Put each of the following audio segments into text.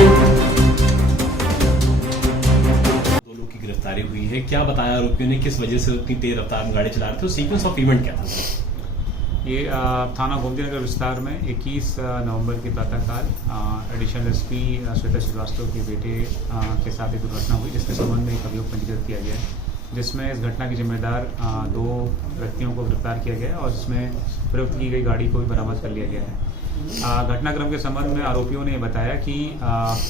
दो लोग की गिरफ्तारी हुई है, क्या बताया आरोपियों ने, किस वजह से उतनी तेज रफ्तार में गाड़ी चला रहे थे, सीक्वेंस ऑफ इवेंट क्या था? ये थाना गोमतीनगर विस्तार में 21 नवंबर की प्रातःकाल एडिशनल एसपी श्वेता श्रीवास्तव के बेटे के साथ एक दुर्घटना हुई, जिसके संबंध में एक अभियोग पंजीकृत किया गया है, जिसमें इस घटना के जिम्मेदार दो व्यक्तियों को गिरफ्तार किया गया है और इसमें प्रयुक्त की गई गाड़ी को भी बरामद कर लिया गया है। घटनाक्रम के संबंध में आरोपियों ने बताया कि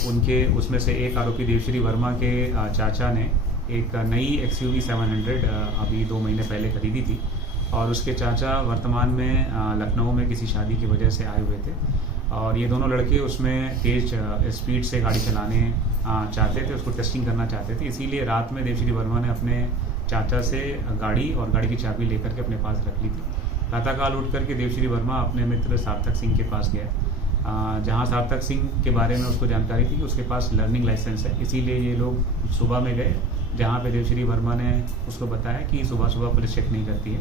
उनके उसमें से एक आरोपी देवश्री वर्मा के चाचा ने एक नई XUV 700 अभी 2 महीने पहले खरीदी थी और उसके चाचा वर्तमान में लखनऊ में किसी शादी की वजह से आए हुए थे और ये दोनों लड़के उसमें तेज स्पीड से गाड़ी चलाने चाहते थे, उसको टेस्टिंग करना चाहते थे। इसीलिए रात में देवश्री वर्मा ने अपने चाचा से गाड़ी और गाड़ी की चाबी लेकर के अपने पास रख ली थी। प्रातःकाल उठ करके देवश्री वर्मा अपने मित्र सार्थक सिंह के पास गया, जहां सार्थक सिंह के बारे में उसको जानकारी थी कि उसके पास लर्निंग लाइसेंस है, इसीलिए ये लोग सुबह में गए, जहाँ पे देवश्री वर्मा ने उसको बताया कि सुबह सुबह पुलिस चेक नहीं करती है।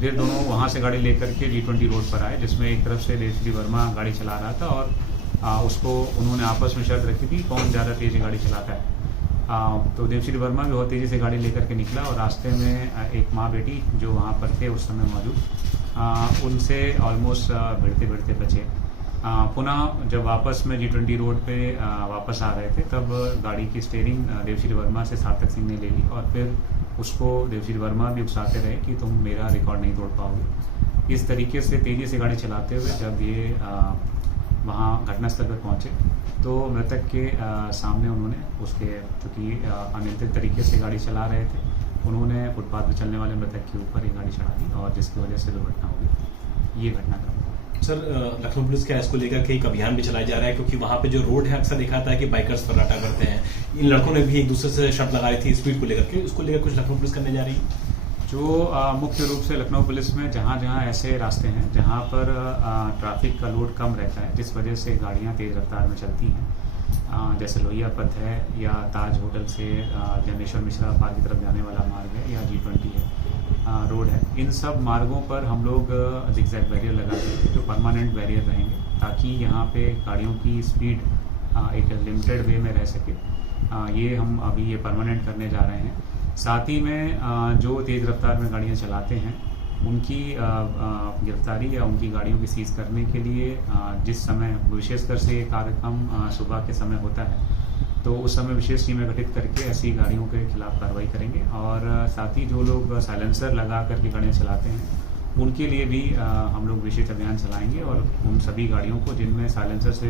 फिर दोनों वहाँ से गाड़ी लेकर के G20 रोड पर आए, जिसमें एक तरफ से देवश्री वर्मा गाड़ी चला रहा था और उसको उन्होंने आपस में शर्त रखी थी कौन ज़्यादा तेज़ गाड़ी चलाता है। तो देवश्री वर्मा भी बहुत तेज़ी से गाड़ी लेकर के निकला और रास्ते में एक माँ बेटी जो वहाँ पर थे उस समय मौजूद, उनसे ऑलमोस्ट भिड़ते भिड़ते बचे। पुनः जब वापस में G20 रोड पे वापस आ रहे थे तब गाड़ी की स्टीयरिंग देवश्री वर्मा से सार्थक सिंह ने ले ली और फिर उसको देवश्री वर्मा भी उकसाते रहे कि तुम मेरा रिकॉर्ड नहीं तोड़ पाओगे। इस तरीके से तेज़ी से गाड़ी चलाते हुए जब ये वहाँ घटनास्थल पर पहुँचे तो मृतक के सामने उन्होंने उसके, चूँकि अनियंत्रित तरीके से गाड़ी चला रहे थे, उन्होंने फुटपाथ पर चलने वाले मृतक के ऊपर ये गाड़ी चढ़ा दी और जिसकी वजह से दुर्घटना हो गई। ये घटनाक्रम। सर, लखनऊ पुलिस का इसको लेकर के एक अभियान भी चलाया जा रहा है, क्योंकि वहाँ पे जो रोड है अक्सर देखा जाता है कि बाइकर्स फर्राटा करते हैं। इन लड़कों ने भी एक दूसरे से शर्त लगाई थी स्पीड को लेकर के, उसको लेकर कुछ लखनऊ पुलिस करने जा रही है? जो मुख्य रूप से लखनऊ पुलिस में जहाँ जहाँ ऐसे रास्ते हैं जहाँ पर ट्रैफिक का लोड कम रहता है, जिस वजह से गाड़ियाँ तेज़ रफ्तार में चलती हैं, जैसे लोहिया पथ है या ताज होटल से जनेश्वर मिश्रा पार्क की तरफ जाने वाला मार्ग है या G20 है रोड है, इन सब मार्गों पर हम लोग जिगजैग बैरियर लगाते हैं जो परमानेंट बैरियर रहेंगे, ताकि यहाँ पे गाड़ियों की स्पीड एक लिमिटेड वे में रह सके। ये हम अभी ये परमानेंट करने जा रहे हैं। साथ ही में जो तेज़ रफ्तार में गाड़ियाँ चलाते हैं उनकी गिरफ्तारी या उनकी गाड़ियों की सीज करने के लिए जिस समय विशेषकर से ये कार्यक्रम सुबह के समय होता है, तो उस समय विशेष टीमें गठित करके ऐसी गाड़ियों के खिलाफ कार्रवाई करेंगे और साथ ही जो लोग साइलेंसर लगा करके गाड़ियाँ चलाते हैं उनके लिए भी हम लोग विशेष अभियान चलाएंगे और उन सभी गाड़ियों को जिनमें साइलेंसर से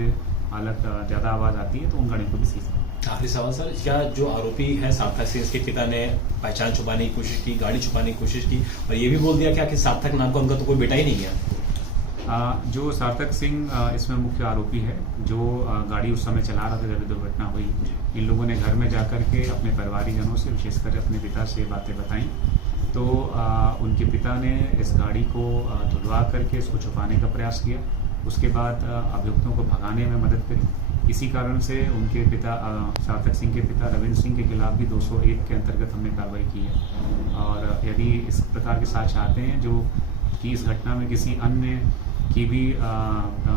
हालत ज़्यादा आवाज़ आती है तो उन गाड़ियों को भी सीज करेंगे। आखिरी सवाल सर, क्या जो आरोपी है सार्थक सिंह, इसके पिता ने पहचान छुपाने की कोशिश की, गाड़ी छुपाने की कोशिश की और ये भी बोल दिया क्या कि सार्थक नाम का उनका तो कोई बेटा ही नहीं है? जो सार्थक सिंह इसमें मुख्य आरोपी है, जो गाड़ी उस समय चला रहा था जब दुर्घटना हुई, इन लोगों ने घर में जाकर के अपने परिवारीजनों से, विशेषकर अपने पिता से बातें बताई, तो उनके पिता ने इस गाड़ी को धुलवा करके इसको छुपाने का प्रयास किया। उसके बाद अभियुक्तों को भगाने में मदद करी। इसी कारण से उनके पिता सार्थक सिंह के पिता रविंद्र सिंह के खिलाफ भी 201 के अंतर्गत हमने कार्रवाई की है और यदि इस प्रकार के साथ चाहते हैं जो कि इस घटना में किसी अन्य की भी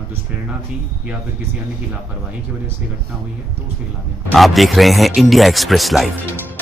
दुष्प्रेरणा थी या फिर किसी अन्य की लापरवाही की वजह से घटना हुई है तो उसके खिलाफ। आप देख रहे हैं इंडिया एक्सप्रेस लाइव।